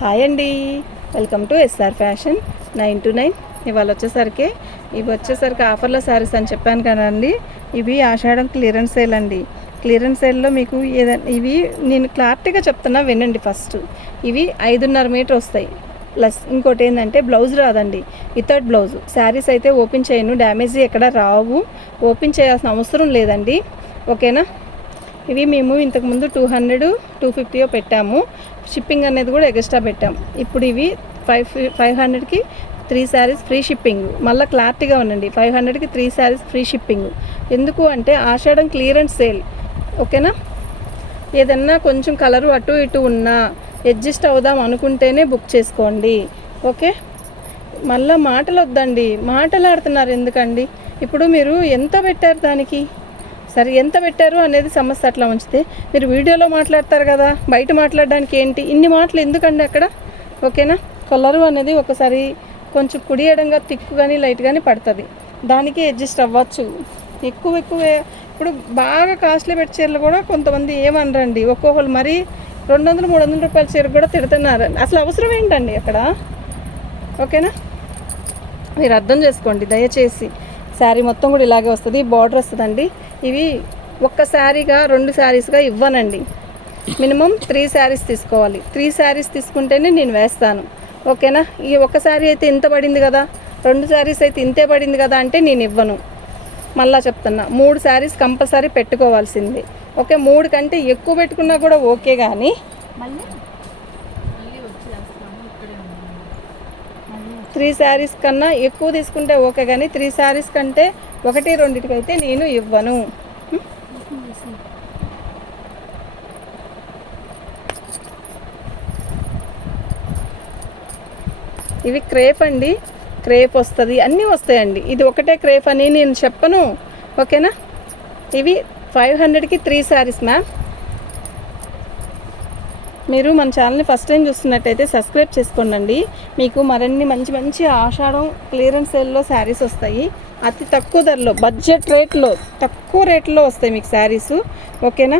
Hi అండి, welcome to SR fashion 929. ఇవాళ వచ్చేసరికి ఆఫర్లో శారీస్ అని చెప్పాను కదండి. ఇవి ఆషాఢం క్లియరెన్స్ సేల్ అండి. క్లియరెన్స్ సేల్లో మీకు ఇవి నేను క్లారిటీగా చెప్తున్నా వినండి. ఫస్ట్ ఇవి 5.5 మీటర్ వస్తాయి. ప్లస్ ఇంకోటి ఏంటంటే బ్లౌజ్ రాదండి, వితౌట్ బ్లౌజ్. శారీస్ అయితే ఓపెన్ చేయను, డ్యామేజ్ ఎక్కడ రావు, ఓపెన్ చేయాల్సిన అవసరం లేదండి. ఓకేనా. ఇవి మేము ఇంతకుముందు 200-250 పెట్టాము. షిప్పింగ్ అనేది కూడా ఎక్స్ట్రా పెట్టాము. ఇప్పుడు ఇవి 500కి 3 శారీస్ ఫ్రీ షిప్పింగ్. మళ్ళీ క్లారిటీగా ఉండండి, 500కి 3 శారీస్ ఫ్రీ షిప్పింగ్. ఎందుకు అంటే ఆషాఢం క్లియరెన్స్ సేల్. ఓకేనా. ఏదన్నా కొంచెం కలరు అటు ఇటు ఉన్నా అడ్జస్ట్ అవుదాం అనుకుంటేనే బుక్ చేసుకోండి. ఓకే. మళ్ళీ మాటలు వద్దండి, మాటలాడుతున్నారు ఎందుకండి. ఇప్పుడు మీరు ఎంత పెట్టారు దానికి, సరే ఎంత పెట్టారు అనేది సమస్య అట్లా ఉంచితే మీరు వీడియోలో మాట్లాడతారు కదా, బయట మాట్లాడడానికి ఏంటి ఇన్ని మాటలు ఎందుకండి అక్కడ. ఓకేనా. కలరు అనేది ఒకసారి కొంచెం కుడి ఎడంగా తిక్కు కానీ లైట్ కానీ పడుతుంది, దానికి అడ్జస్ట్ అవ్వచ్చు. ఎక్కువ ఇప్పుడు బాగా కాస్ట్లీ పెట్టి చీరలు కూడా కొంతమంది ఏమనరండి, ఒక్కొక్కరు మరీ 200-300 రూపాయల చీర కూడా తిడుతున్నారండి. అసలు అవసరం ఏంటండి అక్కడ. ఓకేనా. మీరు అర్థం చేసుకోండి దయచేసి. శారీ మొత్తం కూడా ఇలాగే వస్తుంది, బార్డర్ వస్తుందండి. ఇవి ఒక్క శారీగా 2 శారీస్గా ఇవ్వనండి, మినిమం 3 శారీస్ తీసుకోవాలి. 3 శారీస్ తీసుకుంటేనే నేను వేస్తాను. ఓకేనా. ఈ ఒక్క శారీ అయితే ఇంత పడింది కదా, 2 శారీస్ అయితే ఇంతే పడింది కదా అంటే నేను ఇవ్వను. మళ్ళీ చెప్తున్నా, 3 శారీస్ కంపల్సరీ పెట్టుకోవాల్సింది. ఓకే. 3 కంటే ఎక్కువ పెట్టుకున్నా కూడా ఓకే, కానీ 3 శారీస్ కన్నా ఎక్కువ తీసుకుంటే ఓకే, కానీ 3 శారీస్ కంటే 1-2కి అయితే నేను ఇవ్వను. ఇవి క్రేప్ అండి, క్రేప్ వస్తుంది, అన్నీ వస్తాయండి. ఇది ఒకటే క్రేప్ అని నేను చెప్పను. ఓకేనా. ఇవి 500కి 3 శారీస్ మ్యామ్. మీరు మన ఛానల్ని ఫస్ట్ టైం చూస్తున్నట్టయితే సబ్స్క్రైబ్ చేసుకోండి. మీకు మరిన్ని మంచి ఆషాఢం క్లియరెన్స్ సేల్లో శారీస్ వస్తాయి. అతి తక్కువ ధరలో, బడ్జెట్ రేట్లో, తక్కువ రేట్లో వస్తాయి మీకు శారీసు. ఓకేనా.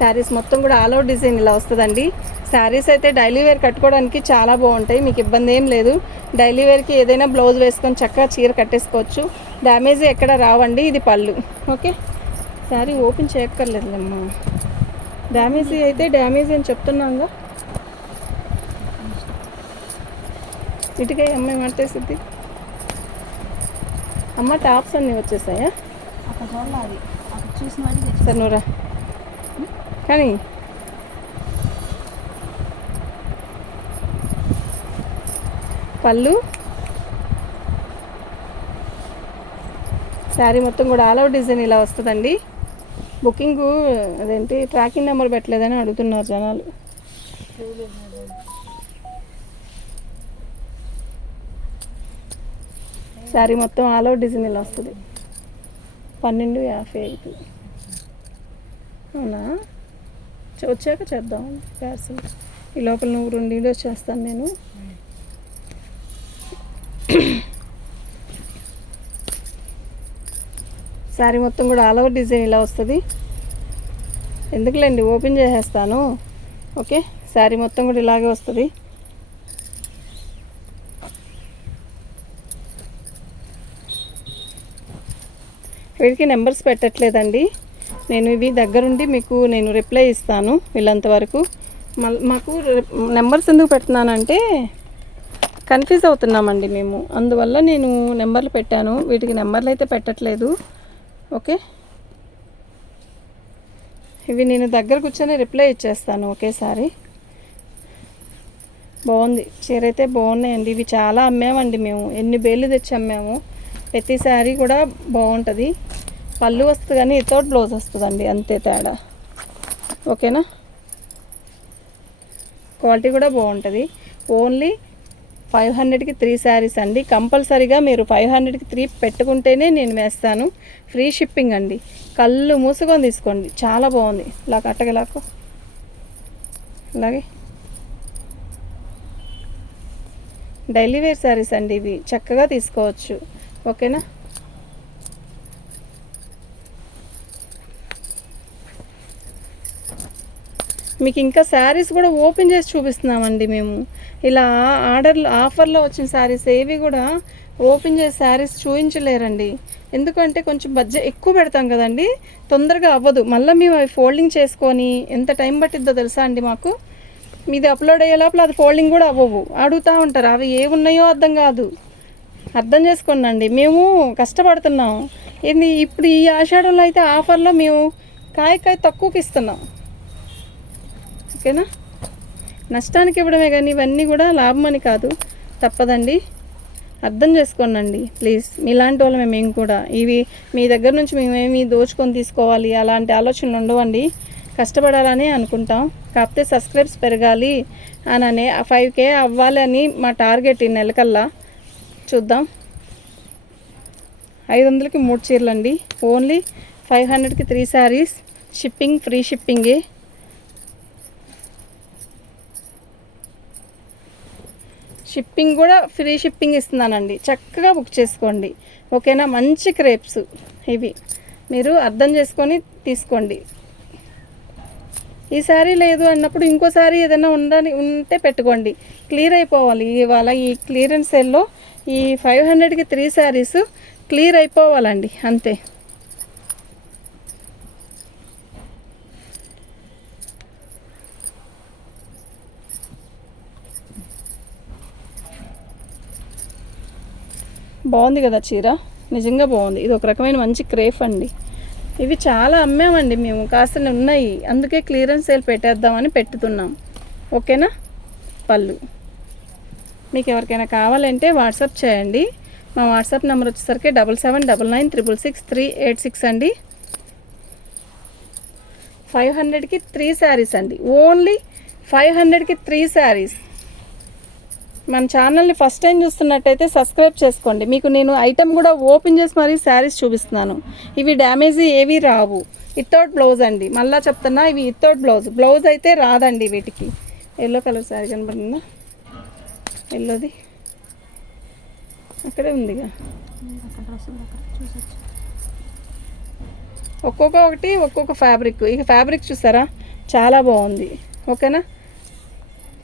శారీస్ మొత్తం కూడా ఆల్ అవుట్ డిజైన్ ఇలా వస్తుందండి. శారీస్ అయితే డైలీ వేర్ కట్టుకోవడానికి చాలా బాగుంటాయి, మీకు ఇబ్బంది ఏం లేదు. డైలీ వేర్కి ఏదైనా బ్లౌజ్ వేసుకొని చక్కగా చీర కట్టేసుకోవచ్చు, డ్యామేజ్ ఎక్కడ రావండి. ఇది పళ్ళు. ఓకే. శారీ ఓపెన్ చేయక్కర్లేదులేమ్మా, డ్యామేజ్ అయితే డ్యామేజ్ అని చెప్తున్నాగా. ఇటుకే అమ్మాయి మాటేసిద్ది. అమ్మ టాప్స్ అన్నీ వచ్చేసాయా సరే నువ్వురా. కానీ పళ్ళు, శారీ మొత్తం కూడా ఆల్ అవుట్ డిజైన్ ఇలా వస్తుందండి. బుకింగ్ అదేంటి ట్రాకింగ్ నెంబర్ పెట్టలేదని అడుగుతున్నారు జనాలు. శారీ మొత్తం ఆల్ అవుట్ డిజైన్ ఇలా వస్తుంది. 12.55. అవునా, వచ్చాక చేద్దాం పార్సల్. ఈ లోపల నువ్వు 2 వీడియోస్ చేస్తాను నేను. శారీ మొత్తం కూడా ఆల్ ఓవర్ డిజైన్ ఇలా వస్తుంది. ఎందుకులేండి, ఓపెన్ చేసేస్తాను. ఓకే. శారీ మొత్తం కూడా ఇలాగే వస్తుంది. వీడికి నెంబర్స్ పెట్టట్లేదండి నేను, ఇవి దగ్గరుండి మీకు నేను రిప్లై ఇస్తాను వీళ్ళంతవరకు. మాకు నెంబర్స్ ఎందుకు పెడుతున్నానంటే కన్ఫ్యూజ్ అవుతున్నామండి మేము, అందువల్ల నేను నెంబర్లు పెట్టాను. వీటికి నెంబర్లు అయితే పెట్టట్లేదు. ఓకే. ఇవి నేను దగ్గర కూర్చొని రిప్లై ఇచ్చేస్తాను ఒకేసారి. బాగుంది, చీర అయితే బాగున్నాయండి. ఇవి చాలా అమ్మామండి మేము, ఎన్ని బేళ్ళు తెచ్చి అమ్మాము. ప్రతి శారీ కూడా బాగుంటుంది. పళ్ళు వస్తుంది కానీ వితౌట్ బ్లౌజ్ వస్తుందండి, అంతే తేడా. ఓకేనా. క్వాలిటీ కూడా బాగుంటుంది. ఓన్లీ 500కి 3 శారీస్ అండి. కంపల్సరీగా మీరు 500కి 3 పెట్టుకుంటేనే నేను వేస్తాను. ఫ్రీ షిప్పింగ్ అండి. కళ్ళు మూసుకొని తీసుకోండి, చాలా బాగుంది. ఇలా కట్టగలాకు ఇలాగే డైలీ వేర్ శారీస్ అండి, ఇవి చక్కగా తీసుకోవచ్చు. ఓకేనా. మీకు ఇంకా శారీస్ కూడా ఓపెన్ చేసి చూపిస్తున్నామండి మేము. ఇలా ఆఫర్లో వచ్చిన శారీస్ ఏవి కూడా ఓపెన్ చేసి శారీస్ చూపించలేరండి. ఎందుకంటే కొంచెం బడ్జెట్ ఎక్కువ పెడతాం కదండి, తొందరగా అవ్వదు. మళ్ళీ మేము అవి ఫోల్డింగ్ చేసుకొని ఎంత టైం పట్టిద్దో తెలుసా అండి మాకు. మీది అప్లోడ్ అయ్యే లోపల అది ఫోల్డింగ్ కూడా అవ్వవు. అడుగుతూ ఉంటారు, అవి ఏమున్నాయో అర్థం కాదు. అర్థం చేసుకోండి, మేము కష్టపడుతున్నాం. ఏంది ఇప్పుడు ఈ ఆషాఢంలో అయితే ఆఫర్లో మేము కాయ తక్కువకి ఇస్తున్నాం. ఓకేనా, నష్టానికి ఇవ్వడమే కానీ ఇవన్నీ కూడా లాభం అని కాదు. తప్పదండి, అర్థం చేసుకోండి ప్లీజ్. మీలాంటి వాళ్ళమే మేము కూడా. ఇవి మీ దగ్గర నుంచి మేమేమి దోచుకొని తీసుకోవాలి అలాంటి ఆలోచనలు ఉండవండి. కష్టపడాలని అనుకుంటాం, కాకపోతే సబ్స్క్రైబ్స్ పెరగాలి అని 5K అవ్వాలి అని మా టార్గెట్ ఈ నెలకల్లా. చూద్దాం. 500కి 3 చీరలండి. ఓన్లీ 500కి 3 శారీస్. షిప్పింగ్ ఫ్రీ షిప్పింగే. షిప్పింగ్ కూడా ఫ్రీ షిప్పింగ్ ఇస్తున్నానండి. చక్కగా బుక్ చేసుకోండి. ఓకేనా, మంచి క్రేప్స్ ఇవి మీరు అర్థం చేసుకొని తీసుకోండి. ఈ శారీ లేదు అన్నప్పుడు ఇంకో శారీ ఏదైనా ఉంటే పెట్టుకోండి. క్లియర్ అయిపోవాలి. ఇవాళ ఈ క్లియరెన్స్ సేల్లో ఈ 500కి 3 శారీస్ క్లియర్ అయిపోవాలండి, అంతే. బాగుంది కదా చీర, నిజంగా బాగుంది. ఇది ఒక రకమైన మంచి క్రేఫ్ అండి. ఇవి చాలా అమ్మామండి మేము, కాస్త ఉన్నాయి, అందుకే క్లియరెన్స్ సేల్ పెట్టేద్దామని పెట్టుతున్నాం. ఓకేనా. పళ్ళు మీకు ఎవరికైనా కావాలంటే వాట్సాప్ చేయండి. మా వాట్సాప్ నెంబర్ వచ్చేసరికి 7799666386 అండి. 500కి 3 శారీస్ అండి. ఓన్లీ 500కి 3 శారీస్. మన ఛానల్ని ఫస్ట్ టైం చూస్తున్నట్టయితే సబ్స్క్రైబ్ చేసుకోండి. మీకు నేను ఐటెం కూడా ఓపెన్ చేసి మరీ శారీస్ చూపిస్తున్నాను. ఇవి డ్యామేజీ ఏవి రావు. వితౌట్ బ్లౌజ్ అండి, మళ్ళీ చెప్తున్నా, ఇవి వితౌట్ బ్లౌజ్ అయితే రాదండి వీటికి. ఎల్లో కలర్ శారీ కనబడుతుందా? ఎల్లోది అక్కడే ఉందిగా. ఒక్కొక్క ఫ్యాబ్రిక్. ఇక ఫ్యాబ్రిక్ చూసారా, చాలా బాగుంది. ఓకేనా,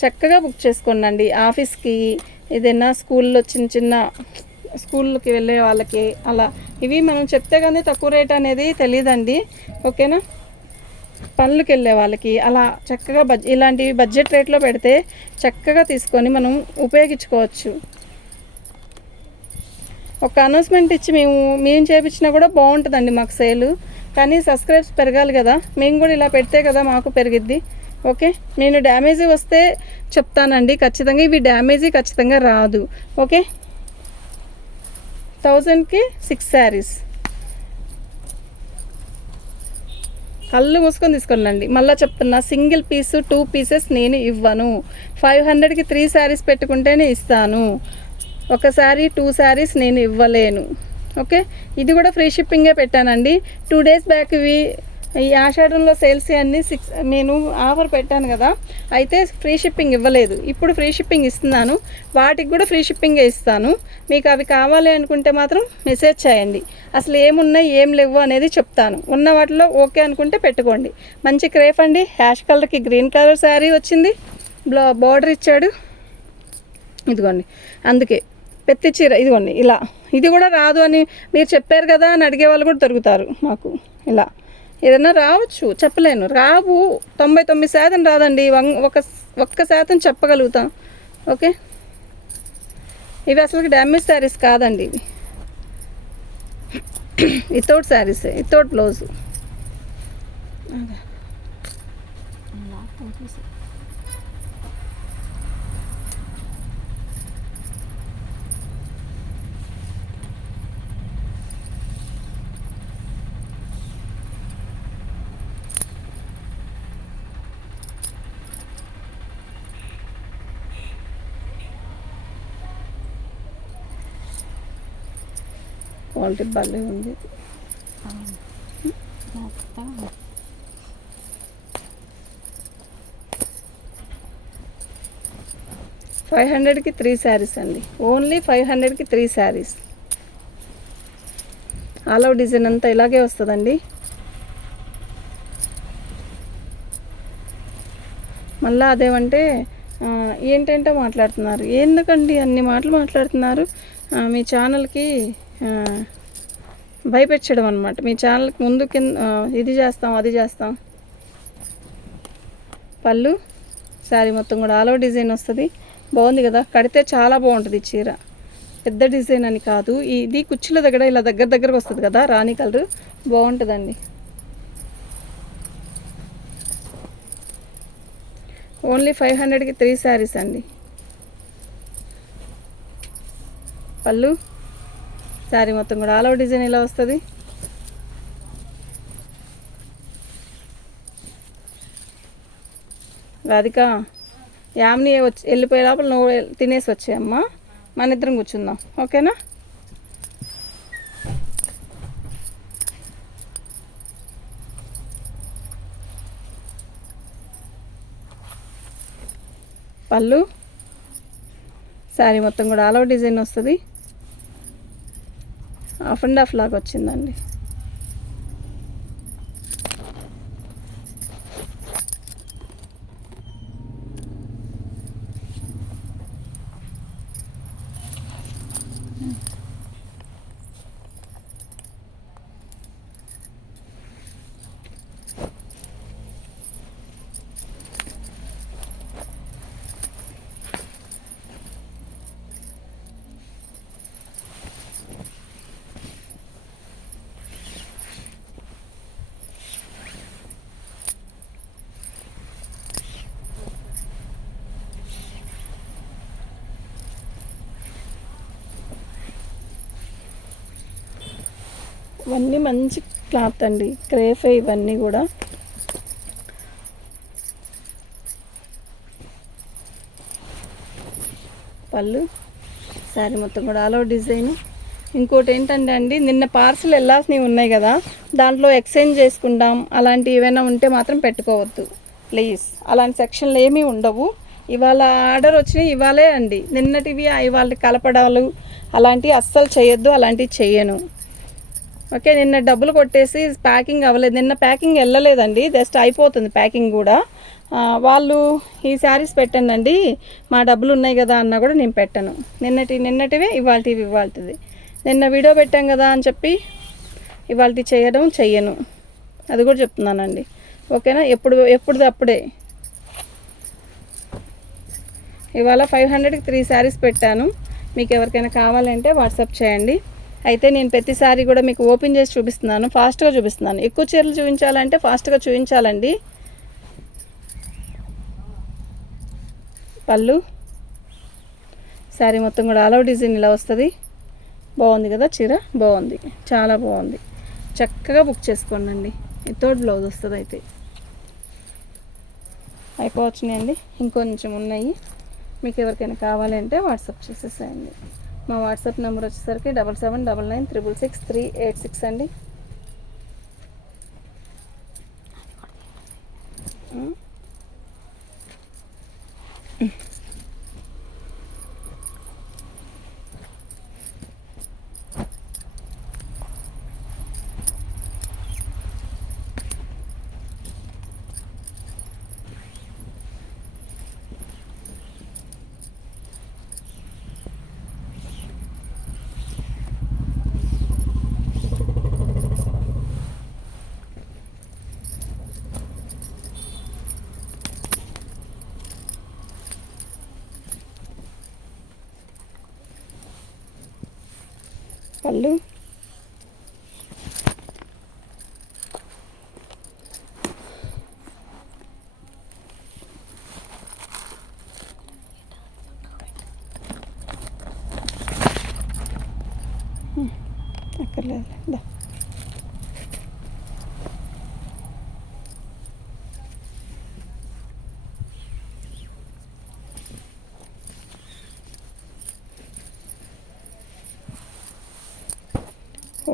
చక్కగా బుక్ చేసుకోండి. ఆఫీస్కి ఏదైనా స్కూల్లో చిన్న స్కూల్కి వెళ్ళే వాళ్ళకి అలా. ఇవి మనం చెప్తే కానీ తక్కువ రేట్ అనేది తెలియదండి. ఓకేనా, పనులకు వెళ్ళే వాళ్ళకి అలా చక్కగా ఇలాంటివి బడ్జెట్ రేట్లో పెడితే చక్కగా తీసుకొని మనం ఉపయోగించుకోవచ్చు. ఒక అనౌన్స్మెంట్ ఇచ్చి మేము చేయించినా కూడా బాగుంటుందండి మాకు సేలు. కానీ సబ్స్క్రైబ్స్ పెరగాలి కదా, మేము కూడా ఇలా పెడితే కదా మాకు పెరిగిద్ది. ఓకే, నేను డ్యామేజీ వస్తే చెప్తానండి ఖచ్చితంగా. ఇవి డ్యామేజీ ఖచ్చితంగా రాదు. ఓకే, 1000కి 6 శారీస్. కళ్ళు మూసుకొని తీసుకోండి. మళ్ళీ చెప్తున్నా, సింగిల్ పీసు 2 పీసెస్ నేను ఇవ్వను. 500కి 3 శారీస్ పెట్టుకుంటేనే ఇస్తాను. ఒక శారీ 2 శారీస్ నేను ఇవ్వలేను. ఓకే, ఇది కూడా ఫ్రీ షిప్పింగే పెట్టానండి. 2 డేస్ బ్యాక్ ఇవి ఈ ఆషాఢంలో సేల్స్ అన్నీ నేను ఆఫర్ పెట్టాను కదా, అయితే ఫ్రీ షిప్పింగ్ ఇవ్వలేదు. ఇప్పుడు ఫ్రీ షిప్పింగ్ ఇస్తున్నాను. వాటికి కూడా ఫ్రీ షిప్పింగే ఇస్తాను. మీకు అవి కావాలి అనుకుంటే మాత్రం మెసేజ్ చేయండి. అసలు ఏమున్నాయి ఏం లేవు అనేది చెప్తాను. ఉన్న వాటిలో ఓకే అనుకుంటే పెట్టుకోండి. మంచి క్రేఫ్ అండి. హ్యాష్ కలర్కి గ్రీన్ కలర్ శారీ వచ్చింది, బార్డర్ ఇచ్చాడు. ఇదిగోండి, అందుకే పెత్తి చీర. ఇదిగోండి ఇలా. ఇది కూడా రాదు అని మీరు చెప్పారు కదా అని అడిగే వాళ్ళు కూడా దొరుకుతారు మాకు. ఇలా ఏదైనా రావచ్చు, చెప్పలేను. రావు, 99% రాదండి. 1% చెప్పగలుగుతాం. ఓకే, ఇవి అసలు డ్యామేజ్ శారీస్ కాదండి. ఇవి వితౌట్ శారీసే, వితౌట్ బ్లౌజు. 500కి 3 శారీస్ అండి. ఓన్లీ 500కి 3 శారీస్. ఆల్ ఓవర్ డిజైన్ అంతా ఇలాగే వస్తుందండి. మళ్ళీ అదేమంటే ఏంటంటే మాట్లాడుతున్నారు. ఎందుకండి అన్ని మాటలు మాట్లాడుతున్నారు? మీ ఛానల్కి భయపెట్టడం అనమాట. మీ ఛానల్కి ముందు కింద ఇది చేస్తాం, అది చేస్తాం. పళ్ళు శారీ మొత్తం కూడా ఆల్ ఓవర్ డిజైన్ వస్తుంది. బాగుంది కదా, కడితే చాలా బాగుంటుంది చీర. పెద్ద డిజైన్ అని కాదు, ఇది కుర్చీల దగ్గర ఇలా దగ్గరకు వస్తుంది కదా, రాణి కలర్ బాగుంటుందండి. ఓన్లీ 500కి 3 శారీస్ అండి. పళ్ళు శారీ మొత్తం కూడా ఆల్ ఓవర్ డిజైన్ ఇలా వస్తుంది. రాధిక యామిని వచ్చి వెళ్ళిపోయే లోపల నువ్వు తినేసి వచ్చాయమ్మా, మన ఇద్దరం కూర్చుందాం, ఓకేనా? పళ్ళు శారీ మొత్తం కూడా ఆల్ ఓవర్ డిజైన్ వస్తుంది. హాఫ్ అండ్ హాఫ్ లాగా వచ్చిందండి. ఇవన్నీ మంచి క్లాత్ అండి, క్రేఫే ఇవన్నీ కూడా. పళ్ళు శారీ మొత్తం కూడా ఆల్ ఓవర్ డిజైన్. ఇంకోటి ఏంటంటే అండి, నిన్న పార్సల్ వెళ్ళాల్సినవి ఉన్నాయి కదా, దాంట్లో ఎక్స్చేంజ్ చేసుకుంటాం అలాంటివి ఏమైనా ఉంటే మాత్రం పెట్టుకోవద్దు ప్లీజ్. అలాంటి సెక్షన్లు ఏమీ ఉండవు. ఇవాళ ఆర్డర్ వచ్చినాయి ఇవాళే అండి. నిన్నటివి ఇవాళ కలపడాలు అలాంటివి అస్సలు చేయొద్దు, అలాంటివి చేయను, ఓకే? నిన్న డబ్బులు కొట్టేసి ప్యాకింగ్ అవ్వలేదు, నిన్న ప్యాకింగ్ వెళ్ళలేదండి, జస్ట్ అయిపోతుంది ప్యాకింగ్ కూడా. వాళ్ళు ఈ శారీస్ పెట్టండి, మా డబ్బులు ఉన్నాయి కదా అన్నా కూడా నేను పెట్టను. నిన్నటివే ఇవాళది. నిన్న వీడియో పెట్టాం కదా అని చెప్పి ఇవాళ చెయ్యను, అది కూడా చెప్తున్నానండి, ఓకేనా? ఎప్పుడుది అప్పుడే. ఇవాళ 500కి 3 శారీస్ పెట్టాను. మీకు ఎవరికైనా కావాలంటే వాట్సాప్ చేయండి. అయితే నేను ప్రతి సారీ కూడా మీకు ఓపెన్ చేసి చూపిస్తున్నాను, ఫాస్ట్గా చూపిస్తున్నాను. ఎక్కువ చీరలు చూపించాలంటే ఫాస్ట్గా చూపించాలండి. పళ్ళు శారీ మొత్తం కూడా ఆల్ ఓవర్ డిజైన్ ఇలా వస్తుంది. బాగుంది కదా చీర, బాగుంది, చాలా బాగుంది. చక్కగా బుక్ చేసుకోండి. వితౌట్ బ్లౌజ్ వస్తుంది. అయితే అయిపోవచ్చున్నాయండి, ఇంకొంచెం ఉన్నాయి. మీకు ఎవరికైనా కావాలంటే వాట్సాప్ చేసేసేయండి. మా వాట్సాప్ నెంబర్ వచ్చేసరికి 7799666386 అండి. పళ్ళు అక్కర్లేదు.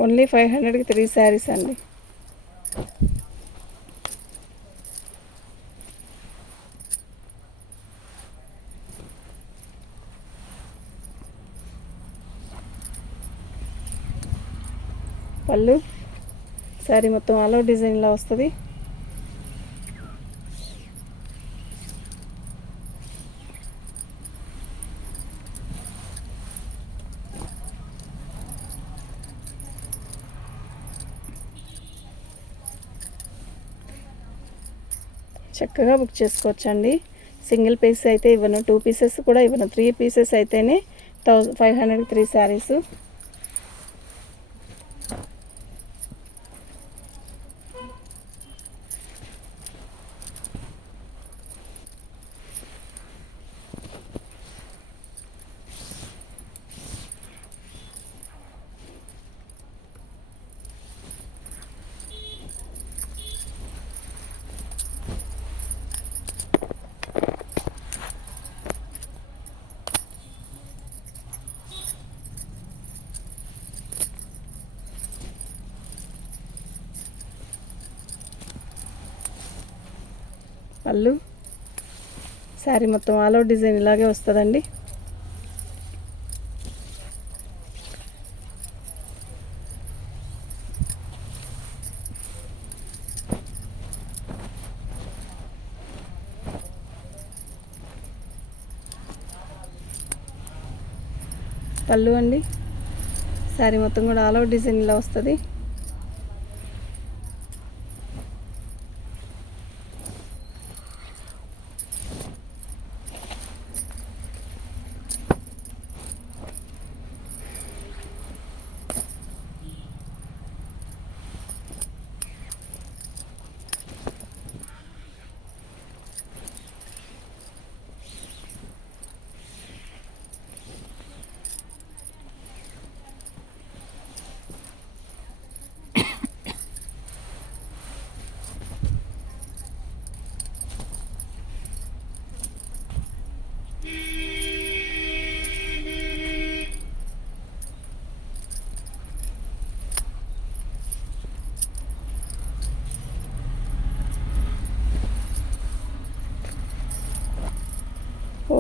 ఓన్లీ 500కి 3 శారీస్ అండి. పళ్ళు శారీ మొత్తం ఆల్ ఓవర్ డిజైన్లా వస్తుంది. చక్కగా బుక్ చేసుకోవచ్చండి. సింగిల్ పీస్ అయితే ఇవ్వను, 2 పీసెస్ కూడా ఇవ్వను, 3 పీసెస్ అయితేనే 1500 3 శారీస్. పళ్ళు శారీ మొత్తం ఆల్ ఓవర్ డిజైన్ ఇలాగే వస్తుందండి. పళ్ళు అండి, శారీ మొత్తం కూడా ఆల్ ఓవర్ డిజైన్ ఇలా వస్తుంది.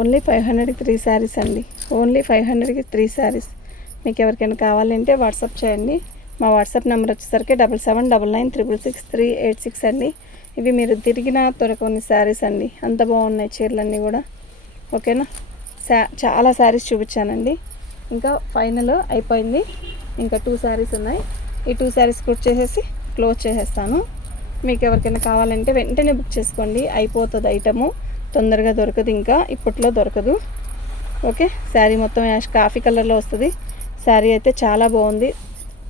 ఓన్లీ 500కి 3 శారీస్ అండి. ఓన్లీ 500కి 3 శారీస్. మీకు ఎవరికైనా కావాలంటే వాట్సాప్ చేయండి. మా వాట్సాప్ నెంబర్ వచ్చేసరికి 7799666386 అండి. ఇవి మీరు తిరిగిన దొరకని శారీస్ అండి. అంత బాగున్నాయి చీరలన్నీ కూడా. ఓకేనా, చాలా శారీస్ చూపించానండి. ఇంకా ఫైనల్ అయిపోయింది. ఇంకా 2 శారీస్ ఉన్నాయి. ఈ 2 శారీస్ కుట్ చేసేసి క్లోజ్ చేసేస్తాను. మీకు ఎవరికైనా కావాలంటే వెంటనే బుక్ చేసుకోండి, అయిపోతుంది ఐటము. తొందరగా దొరకదు, ఇంకా ఇప్పట్లో దొరకదు. ఓకే, శారీ మొత్తం యాష్ కాఫీ కలర్లో వస్తుంది. శారీ అయితే చాలా బాగుంది.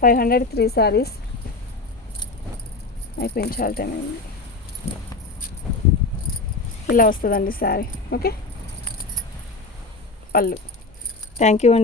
500 3 శారీస్. అయిపోయింది, చాలా టైం అయింది. ఇలా వస్తుందండి శారీ. ఓకే, పళ్ళు. థ్యాంక్ యూ అండి.